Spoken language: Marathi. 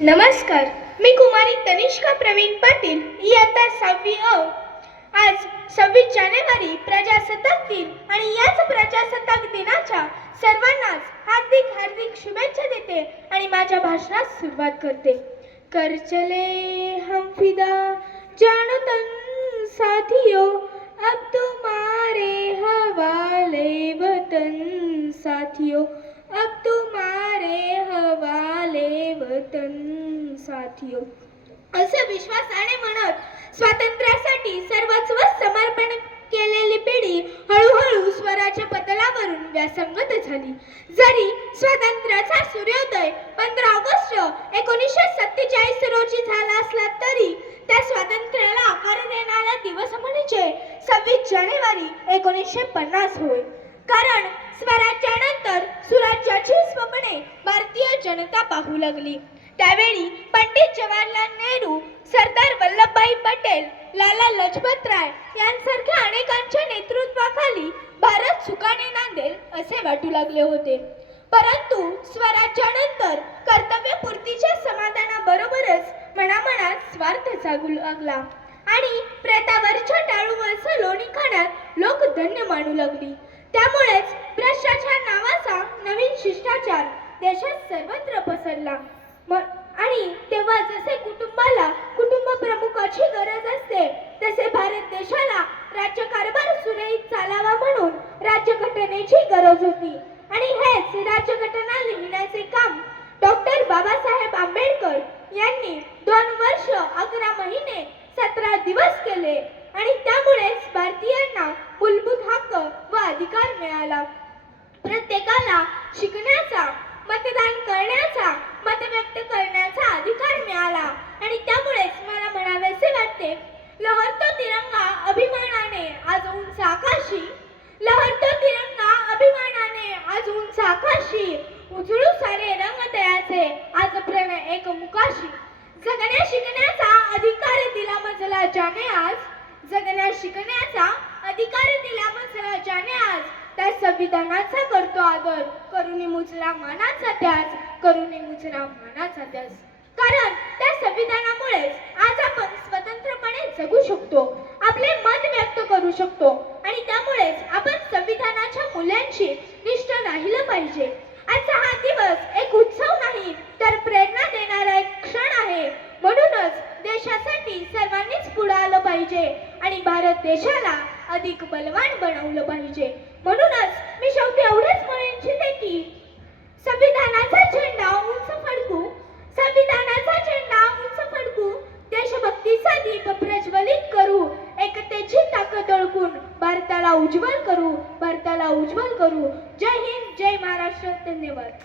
नमस्कार मी कुमारी तनिष्का प्रवीण पाटील इयत्ता सहावी अ. आज सव्वीस जानेवारी प्रजासत्ताक दिन आणि याच प्रजासत्ताक दिनाच्या सर्वांनाच हार्दिक हार्दिक शुभेच्छा देते आणि माझ्या भाषणास सुरुवात करते. कर चले हम फिदा जानो तन साथियो अब तुम्हारे हवाले वतन साथियो अब तुम्हारे हवा वतन साथियों असं विश्वासाने म्हणत स्वातंत्र्यासाठी सर्वस्व समर्पण केलेली पिढी हळूहळू स्वराच्या पतलावरून व्यासंगत झाली. जरी स्वातंत्र्याचा सूर्योदय पंधरा ऑगस्ट एकोणीसशे सत्तेचाळीस रोजी झाला असला तरी त्या स्वातंत्र्याला आकार देणारा दिवस म्हणजे सव्वीस जानेवारी एकोणीसशे पन्नास होय. कारण स्वराज्यानंतर सुराज्याची स्वप्ने भारतीय जनता पाहू लागली. त्यावेळी पंडित जवाहरलाल नेहरू सरदार वल्लभभाई पटेल लाला लजपत राय यांसारख्या अनेकांच्या नेतृत्वाखाली भारत सुखाने नांदेल असे वाटू लागले होते. परंतु स्वराज्यानंतर कर्तव्यपूर्तीच्या समाधानाबरोबरच मनामनात स्वार्थ जागू लागला आणि प्रेतावरच्या टाळूवरचं लोणी खाण्यात लोक धन्य मानू लागली. त्यामुळेच भ्रष्टाचार नावाचा नवीन शिष्टाचार देशात सर्वत्र पसरला. आणि तेव्हा जसे कुटुंबाला कुटुंब प्रमुखाची गरज असते तसे भारत देशाला राज्यकारभार सुरळीत चालावा म्हणून राज्यघटनेची गरज होती. आणि हेच राज्यघटना लिहिण्याचे काम डॉक्टर बाबासाहेब आंबेडकर यांनी दोन वर्ष अकरा महिने सतरा दिवस केले. आणि त्यामुळेच भारतीयांना मूलभूत हक्क व अधिकार मिळाला. प्रत्येकाला शिकण्याचा मतदान करण्याचा मत व्यक्त करण्याचा अधिकार मिळाला. आणि त्यामुळेच मला म्हणावेसे वाटते लहरतो तिरंगा अभिमानाने आज उंच आकाशी लहरतो तिरंगा अभिमानाने आज उंच आकाशी उजळू सारे रंग तयाचे आज प्रणय एक मुकाशी जगण्या शिकण्याचा अधिकार दिला मजला ज्याने आज जगण्या शिकण्याचा अधिकार दिला मजला ज्याने आज त्या संविधानाचा करतो आदर. करुणी मुजरा मानाचा त्यास करुणी मुजरा मानाचा त्यास. कारण त्या संविधानामुळेच आज आपण स्वतंत्रपणे जगू शकतो आपले मत व्यक्त करू शकतो आणि त्यामुळेच आपण संविधानाच्या मूल्यांशी निष्ठ राहिलं पाहिजे. आजचा हा दिवस एक उत्सव नाही तर प्रेरणा देणारा एक क्षण आहे. म्हणूनच देशासाठी सर्वांनीच पुढे आलं पाहिजे आणि भारत देशाला अधिक बलवान बनवलं पाहिजे. म्हणूनच मी शेवटी एवढेच म्हणू इच्छिते की संविधानाचा झेंडा उंच फडकू. संविधानाचा झेंडा उंच फडकू. देशभक्तीचा दीप प्रज्वलित करू. एकतेची ताकद ओळखून भारताला उज्ज्वल करू. भारताला उज्ज्वल करू. जय हिंद जय महाराष्ट्र. धन्यवाद.